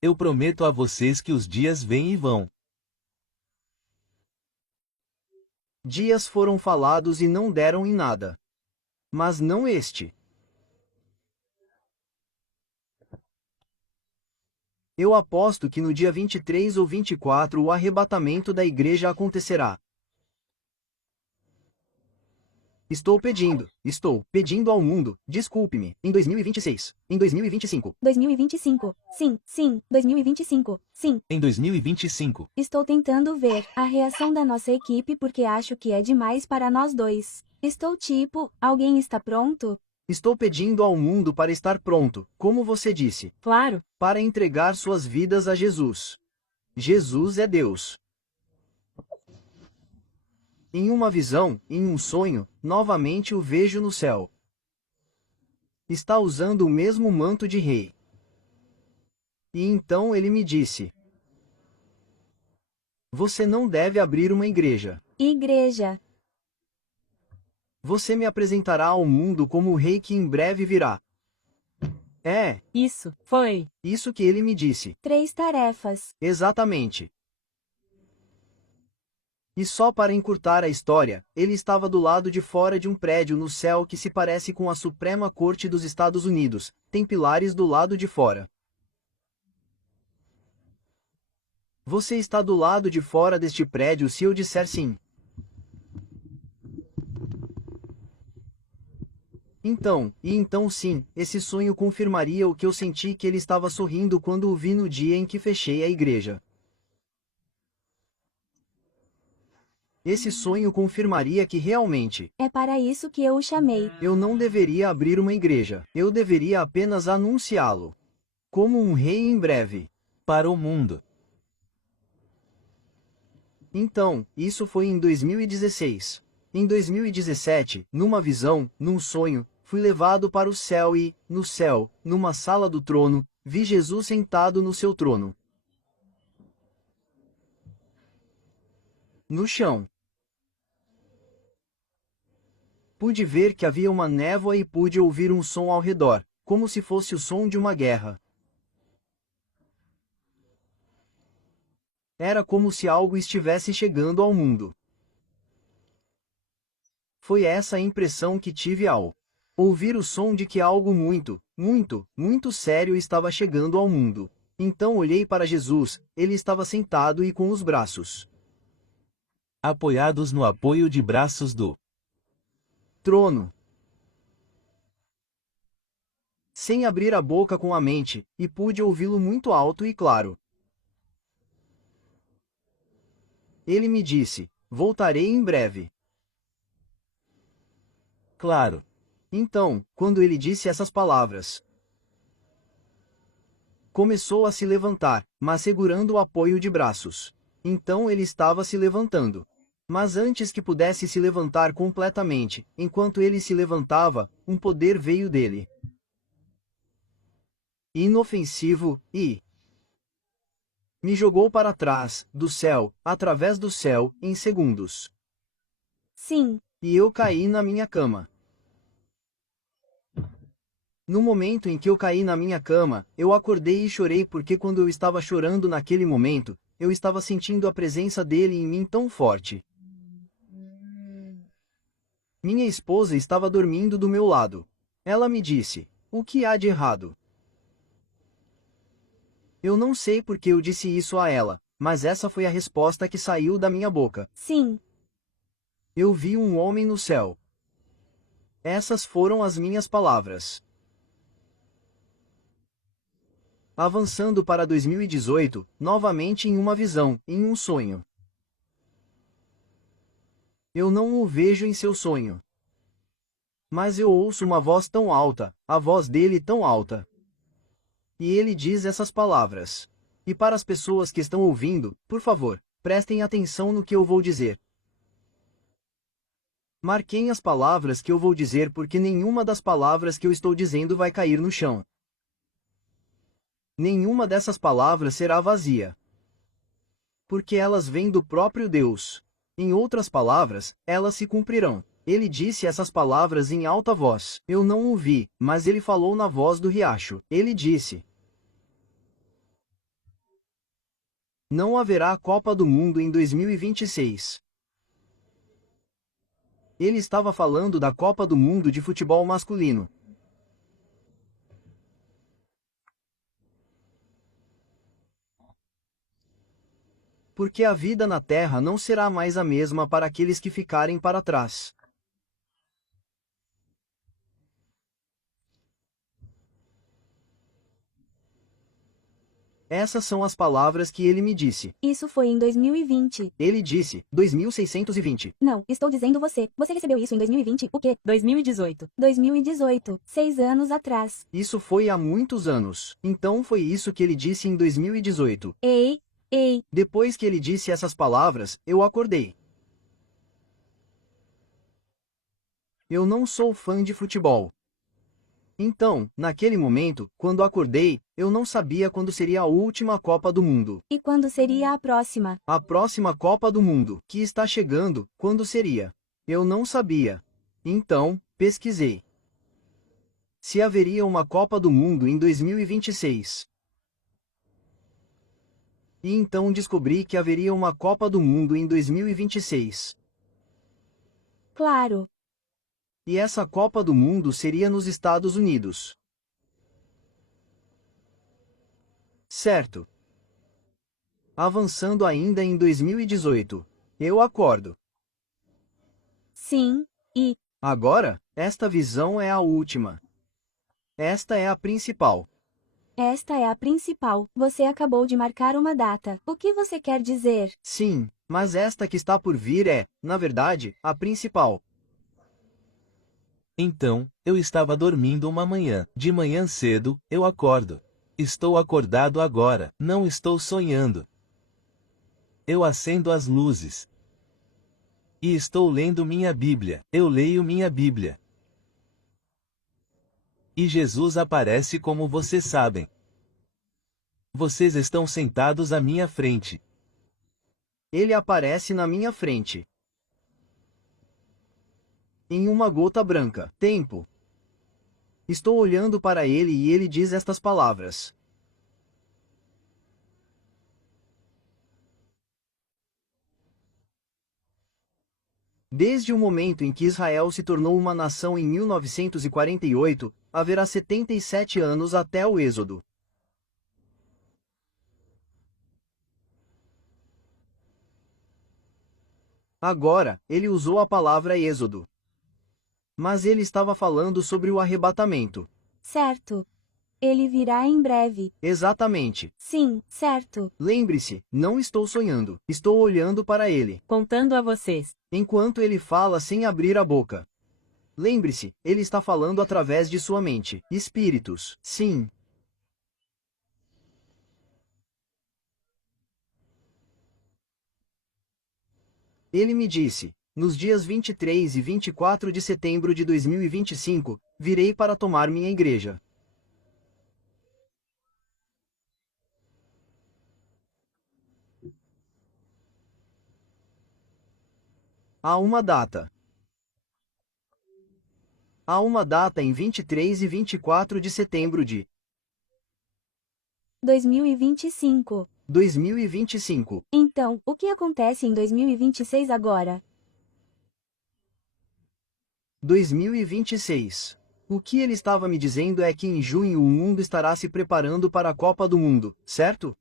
Eu prometo a vocês que os dias vêm e vão. Dias foram falados e não deram em nada. Mas não este. Eu aposto que no dia 23 ou 24 o arrebatamento da igreja acontecerá. Estou pedindo ao mundo, desculpe-me, em 2026, em 2025. 2025. Sim, 2025. Sim. Em 2025. Estou tentando ver a reação da nossa equipe porque acho que é demais para nós dois. Estou tipo, alguém está pronto? Estou pedindo ao mundo para estar pronto, como você disse. Claro. Para entregar suas vidas a Jesus. Jesus é Deus. Em uma visão, em um sonho, novamente o vejo no céu. Está usando o mesmo manto de rei. E então ele me disse: você não deve abrir uma igreja. Igreja. Você me apresentará ao mundo como o rei que em breve virá. É. Isso, foi. Isso que ele me disse. 3 tarefas. Exatamente. E só para encurtar a história, ele estava do lado de fora de um prédio no céu que se parece com a Suprema Corte dos Estados Unidos, tem pilares do lado de fora. Você está do lado de fora deste prédio se eu disser sim. Então sim, esse sonho confirmaria o que eu senti que ele estava sorrindo quando o vi no dia em que fechei a igreja. Esse sonho confirmaria que realmente, É para isso que eu o chamei. eu não deveria abrir uma igreja, eu deveria apenas anunciá-lo. Como um rei em breve. Para o mundo. Então, isso foi em 2016. Em 2017, numa visão, num sonho, fui levado para o céu e, no céu, numa sala do trono, vi Jesus sentado no seu trono. No chão. Pude ver que havia uma névoa e pude ouvir um som ao redor, como se fosse o som de uma guerra. Era como se algo estivesse chegando ao mundo. Foi essa a impressão que tive ao ouvir o som de que algo muito sério estava chegando ao mundo. Então olhei para Jesus, ele estava sentado e com os braços apoiados no apoio de braços do trono. Sem abrir a boca com a mente, e pude ouvi-lo muito alto e claro. Ele me disse: voltarei em breve. Claro. Então, quando ele disse essas palavras, começou a se levantar, mas segurando o apoio de braços. Então ele estava se levantando. Mas antes que pudesse se levantar completamente, enquanto ele se levantava, um poder veio dele. Inofensivo, e me jogou para trás, do céu, através do céu, em segundos. Sim. E eu caí na minha cama. No momento em que eu caí na minha cama, eu acordei e chorei porque quando eu estava chorando naquele momento, eu estava sentindo a presença dele em mim tão forte. Minha esposa estava dormindo do meu lado. Ela me disse: o que há de errado? Eu não sei porque eu disse isso a ela, mas essa foi a resposta que saiu da minha boca. Sim. Eu vi um homem no céu. Essas foram as minhas palavras. Avançando para 2018, novamente em uma visão, em um sonho. Eu não o vejo em seu sonho. Mas eu ouço uma voz tão alta, a voz dele tão alta. E ele diz essas palavras. E para as pessoas que estão ouvindo, por favor, prestem atenção no que eu vou dizer. Marquem as palavras que eu vou dizer porque nenhuma das palavras que eu estou dizendo vai cair no chão. Nenhuma dessas palavras será vazia. Porque elas vêm do próprio Deus. Em outras palavras, elas se cumprirão. Ele disse essas palavras em alta voz. Eu não o vi, mas ele falou na voz do riacho. Ele disse: Não haverá Copa do Mundo em 2026. Ele estava falando da Copa do Mundo de futebol masculino. Porque a vida na Terra não será mais a mesma para aqueles que ficarem para trás. Essas são as palavras que ele me disse. Isso foi em 2020. Ele disse, 2620. Não, estou dizendo você. Você recebeu isso em 2020, o quê? 2018. 2018, 6 anos atrás. Isso foi há muitos anos. Então foi isso que ele disse em 2018. Ei, ei, Depois que ele disse essas palavras, eu acordei. Eu não sou fã de futebol. Então, naquele momento, quando acordei, eu não sabia quando seria a última Copa do Mundo. e quando seria a próxima? A próxima Copa do Mundo, que está chegando, quando seria? Eu não sabia. Então, pesquisei. Se haveria uma Copa do Mundo em 2026. E então descobri que haveria uma Copa do Mundo em 2026. Claro. E essa Copa do Mundo seria nos Estados Unidos. Certo. Avançando ainda em 2018. Eu acordo. Sim, e Agora, esta visão é a última. Esta é a principal. esta é a principal. Você acabou de marcar uma data. O que você quer dizer? Sim, mas esta que está por vir é, na verdade, a principal. Então, eu estava dormindo uma manhã. De manhã cedo, eu acordo. Estou acordado agora, não estou sonhando. Eu acendo as luzes. E estou lendo minha Bíblia. Eu leio minha Bíblia. E Jesus aparece como vocês sabem. Vocês estão sentados à minha frente. Ele aparece na minha frente. Em uma gota branca. Tempo. Estou olhando para ele e ele diz estas palavras. Desde o momento em que Israel se tornou uma nação em 1948, haverá 77 anos até o Êxodo. Agora, ele usou a palavra Êxodo. Mas ele estava falando sobre o arrebatamento. Certo. Ele virá em breve. Exatamente. Sim, certo. Lembre-se, não estou sonhando, estou olhando para ele, Contando a vocês. enquanto ele fala sem abrir a boca. Lembre-se, ele está falando através de sua mente. Espíritos, sim. Ele me disse, nos dias 23 e 24 de setembro de 2025, virei para tomar minha igreja. Há uma data. Há uma data em 23 e 24 de setembro de 2025. 2025. Então, o que acontece em 2026 agora? 2026. O que ele estava me dizendo é que em junho o mundo estará se preparando para a Copa do Mundo, certo?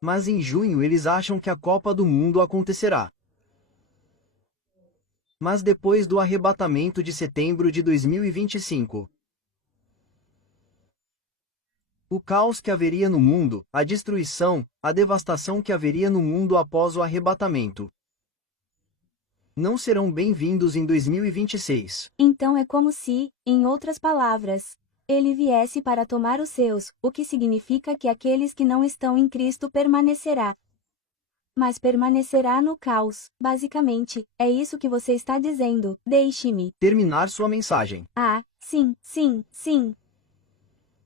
Mas em junho eles acham que a Copa do Mundo acontecerá. Mas depois do arrebatamento de setembro de 2025. O caos que haveria no mundo, a destruição, a devastação que haveria no mundo após o arrebatamento. Não serão bem-vindos em 2026. Então é como se, em outras palavras, ele viesse para tomar os seus, o que significa que aqueles que não estão em Cristo permanecerá. Mas permanecerá no caos. Basicamente, é isso que você está dizendo. Deixe-me. Terminar sua mensagem. Ah, sim, sim, sim.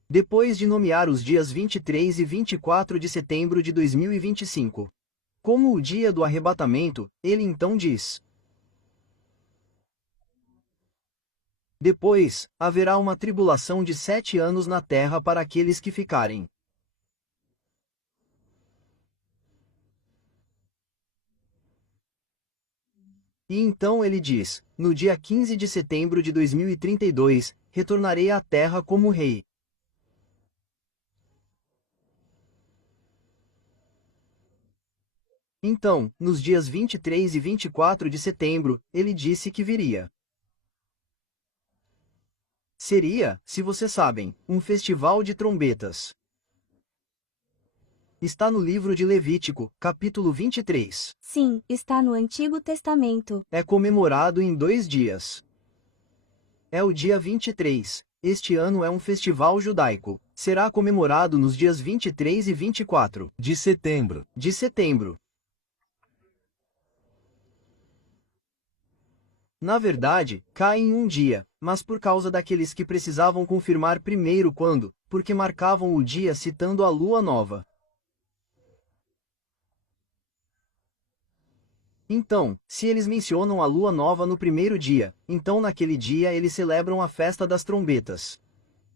Depois de nomear os dias 23 e 24 de setembro de 2025 como o dia do arrebatamento, ele então diz: depois, haverá uma tribulação de 7 anos na terra para aqueles que ficarem. E então ele diz: no dia 15 de setembro de 2032, retornarei à terra como rei. Então, nos dias 23 e 24 de setembro, ele disse que viria. Seria, se vocês sabem, um festival de trombetas. Está no livro de Levítico, capítulo 23. Sim, está no Antigo Testamento. É comemorado em 2 dias. É o dia 23. Este ano é um festival judaico. Será comemorado nos dias 23 e 24 de setembro. de setembro. Na verdade, cai em um dia, mas por causa daqueles que precisavam confirmar primeiro quando, porque marcavam o dia citando a lua nova. Então, se eles mencionam a lua nova no primeiro dia, então naquele dia eles celebram a festa das trombetas.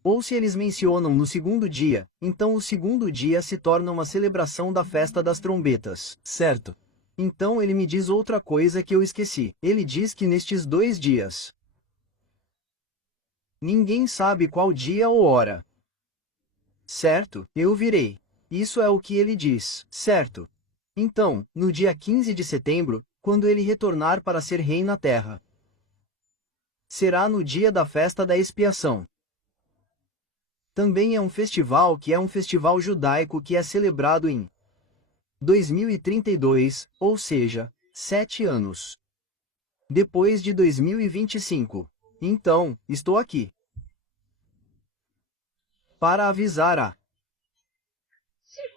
Ou se eles mencionam no segundo dia, então o segundo dia se torna uma celebração da festa das trombetas. Certo. Então ele me diz outra coisa que eu esqueci. Ele diz que nestes 2 dias, ninguém sabe qual dia ou hora. Certo, eu virei. Isso é o que ele diz, certo? Então, no dia 15 de setembro, quando ele retornar para ser rei na terra, será no dia da festa da expiação. Também é um festival que é um festival judaico que é celebrado em 2032, ou seja, 7 anos depois de 2025. Então, estou aqui para avisar a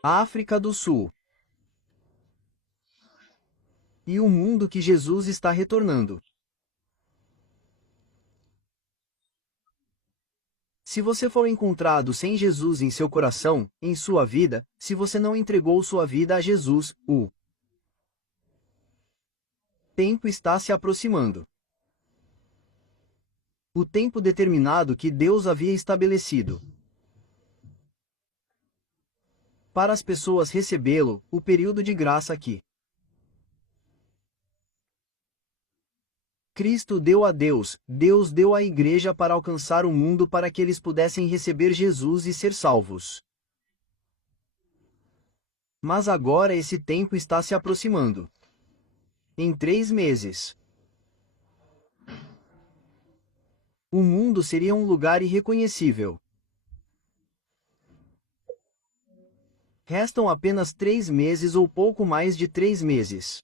África do Sul e o mundo que Jesus está retornando. Se você for encontrado sem Jesus em seu coração, em sua vida, se você não entregou sua vida a Jesus, o tempo está se aproximando. O tempo determinado que Deus havia estabelecido para as pessoas recebê-lo, o período de graça que Cristo deu a Deus, Deus deu à igreja para alcançar o mundo para que eles pudessem receber Jesus e ser salvos. Mas agora esse tempo está se aproximando. Em 3 meses, o mundo seria um lugar irreconhecível. Restam apenas 3 meses ou pouco mais de 3 meses.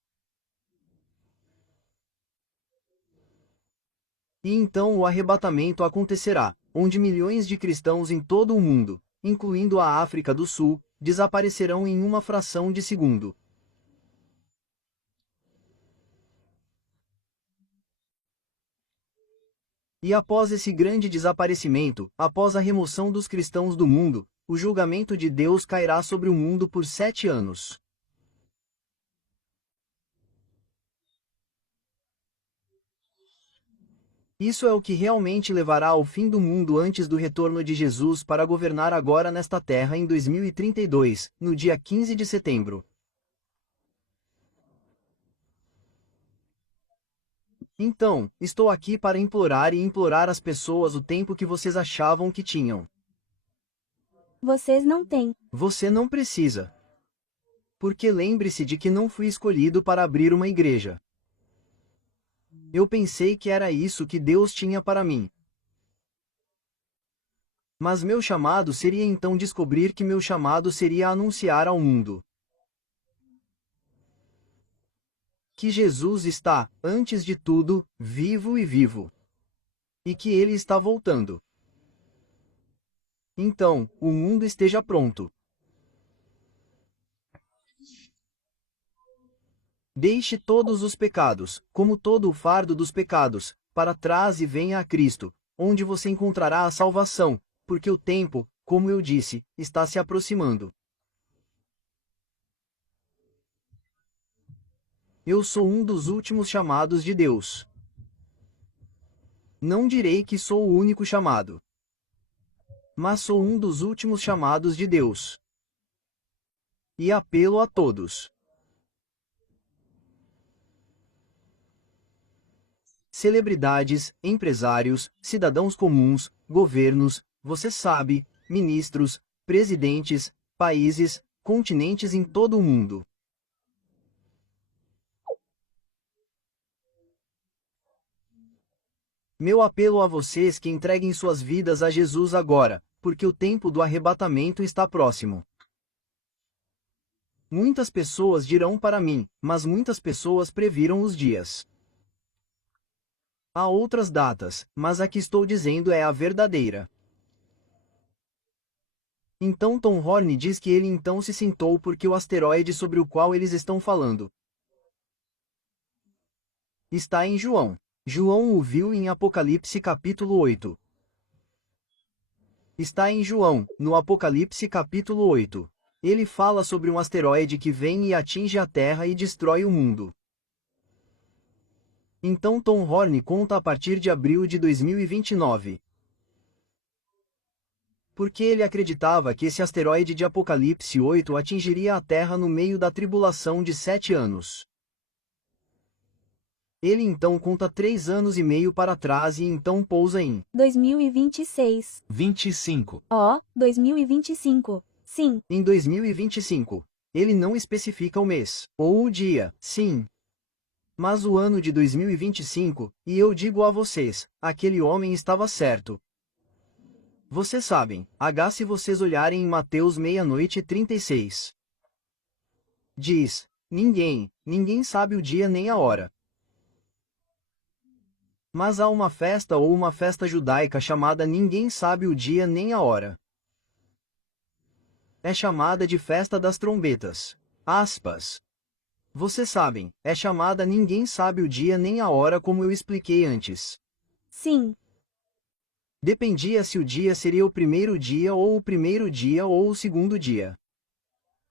E então o arrebatamento acontecerá, onde milhões de cristãos em todo o mundo, incluindo a África do Sul, desaparecerão em uma fração de segundo. E após esse grande desaparecimento, após a remoção dos cristãos do mundo, o julgamento de Deus cairá sobre o mundo por 7 anos. Isso é o que realmente levará ao fim do mundo antes do retorno de Jesus para governar agora nesta terra em 2032, no dia 15 de setembro. Então, estou aqui para implorar e implorar às pessoas o tempo que vocês achavam que tinham. Vocês não têm. Você não precisa. Porque lembre-se de que não fui escolhido para abrir uma igreja. Eu pensei que era isso que Deus tinha para mim. Mas meu chamado seria então descobrir que meu chamado seria anunciar ao mundo que Jesus está, antes de tudo, vivo e vivo. E que Ele está voltando. Então, o mundo esteja pronto. Deixe todos os pecados, como todo o fardo dos pecados, para trás e venha a Cristo, onde você encontrará a salvação, porque o tempo, como eu disse, está se aproximando. Eu sou um dos últimos chamados de Deus. Não direi que sou o único chamado, mas sou um dos últimos chamados de Deus. E apelo a todos celebridades, empresários, cidadãos comuns, governos, você sabe, ministros, presidentes, países, continentes em todo o mundo. Meu apelo a vocês que entreguem suas vidas a Jesus agora, porque o tempo do arrebatamento está próximo. Muitas pessoas dirão para mim, mas muitas pessoas previram os dias. Há outras datas, mas a que estou dizendo é a verdadeira. Então Tom Horn diz que ele então se sentou porque o asteroide sobre o qual eles estão falando está em João. João o viu em Apocalipse capítulo 8. Está em João, no Apocalipse capítulo 8. Ele fala sobre um asteroide que vem e atinge a Terra e destrói o mundo. Então Tom Horn conta a partir de abril de 2029. Porque ele acreditava que esse asteroide de Apocalipse 8 atingiria a Terra no meio da tribulação de 7 anos. Ele então conta 3 anos e meio para trás e então pousa em 2026. 25. Ó, 2025. Sim. Em 2025. Ele não especifica o mês, ou o dia, sim. Mas o ano de 2025, e eu digo a vocês, aquele homem estava certo. Vocês sabem, se vocês olharem em Mateus meia-noite e 36. Diz, ninguém sabe o dia nem a hora. Mas há uma festa ou uma festa judaica chamada ninguém sabe o dia nem a hora. É chamada de festa das trombetas. Aspas. Vocês sabem, é chamada ninguém sabe o dia nem a hora como eu expliquei antes. Sim. Dependia se o dia seria o primeiro dia ou o segundo dia.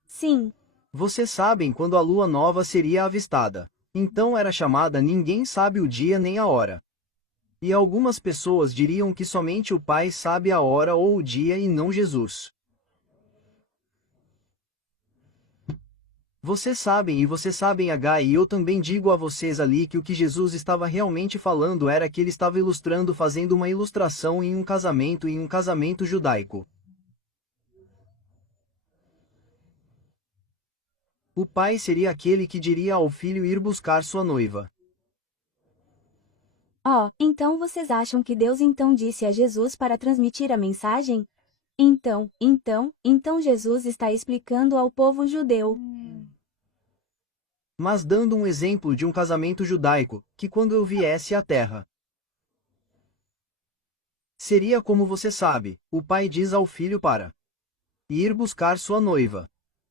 Sim. Vocês sabem quando a lua nova seria avistada. Então era chamada ninguém sabe o dia nem a hora. E algumas pessoas diriam que somente o Pai sabe a hora ou o dia e não Jesus. Vocês sabem e eu também digo a vocês ali que o que Jesus estava realmente falando era que ele estava ilustrando fazendo uma ilustração em um casamento judaico. O pai seria aquele que diria ao filho ir buscar sua noiva. Ó, então vocês acham que Deus então disse a Jesus para transmitir a mensagem? Então Jesus está explicando ao povo judeu. Mas dando um exemplo de um casamento judaico, que quando eu viesse à terra, seria como você sabe, o pai diz ao filho para ir buscar sua noiva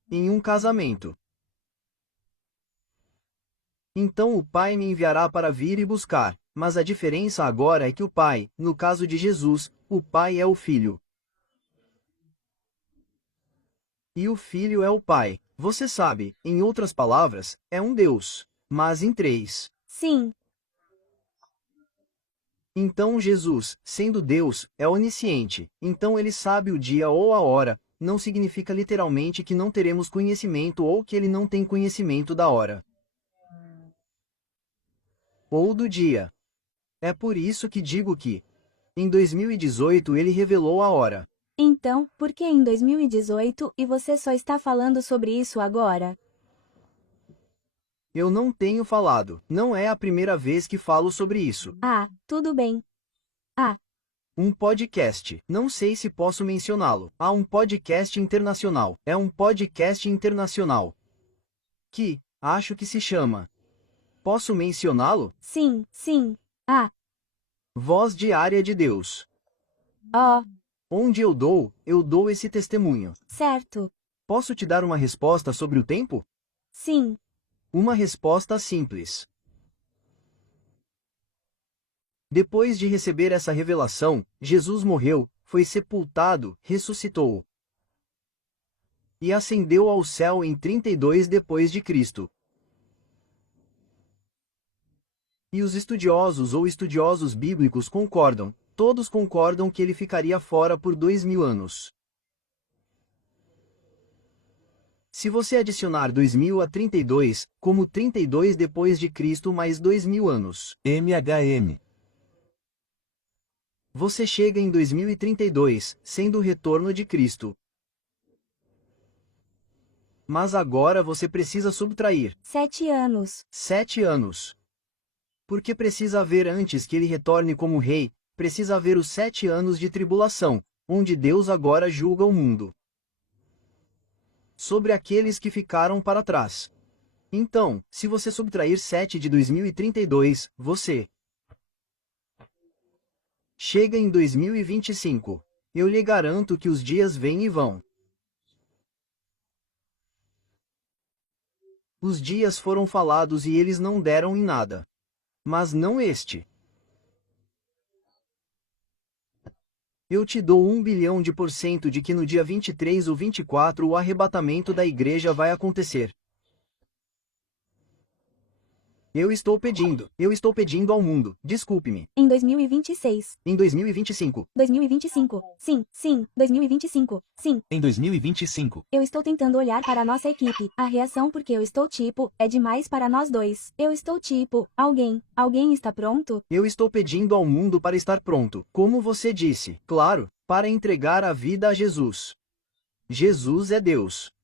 em um casamento. Então o pai me enviará para vir e buscar, mas a diferença agora é que o pai, no caso de Jesus, o pai é o filho. E o filho é o pai. Você sabe, em outras palavras, é um Deus, mas em 3. Sim. Então Jesus, sendo Deus, é onisciente, então ele sabe o dia ou a hora, não significa literalmente que não teremos conhecimento ou que ele não tem conhecimento da hora. Ou do dia. É por isso que digo que, em 2018 ele revelou a hora. Então, por que em 2018 e você só está falando sobre isso agora? Eu não tenho falado, não é a primeira vez que falo sobre isso. Ah, tudo bem. Um podcast, não sei se posso mencioná-lo. Há um podcast internacional, é um podcast internacional. Que, acho que se chama. Posso mencioná-lo? Sim. Voz Diária de Deus. Ó, Onde eu dou esse testemunho. certo. Posso te dar uma resposta sobre o tempo? Sim. Uma resposta simples. Depois de receber essa revelação, Jesus morreu, foi sepultado, ressuscitou e ascendeu ao céu em 32 depois de Cristo. E os estudiosos bíblicos concordam, todos concordam que ele ficaria fora por 2000 anos. Se você adicionar 2000 a 32, como 32 depois de Cristo mais 2000 anos, MHM. você chega em 2032, sendo o retorno de Cristo. Mas agora você precisa subtrair 7 anos. 7 anos. Porque precisa haver antes que ele retorne como rei, precisa haver os 7 anos de tribulação, onde Deus agora julga o mundo sobre aqueles que ficaram para trás. Então, se você subtrair 7 de 2032, você chega em 2025. Eu lhe garanto que os dias vêm e vão. Os dias foram falados e eles não deram em nada. Mas não este. Eu te dou 1 bilhão de % de que no dia 23 ou 24 o arrebatamento da igreja vai acontecer. Eu estou pedindo ao mundo, desculpe-me. Em 2026. Em 2025. 2025. Sim, sim. 2025. Sim. Em 2025. Eu estou tentando olhar para a nossa equipe. A reação porque eu estou tipo, é demais para nós dois. Eu estou tipo, alguém está pronto? Eu estou pedindo ao mundo para estar pronto, como você disse, claro, para entregar a vida a Jesus. Jesus é Deus.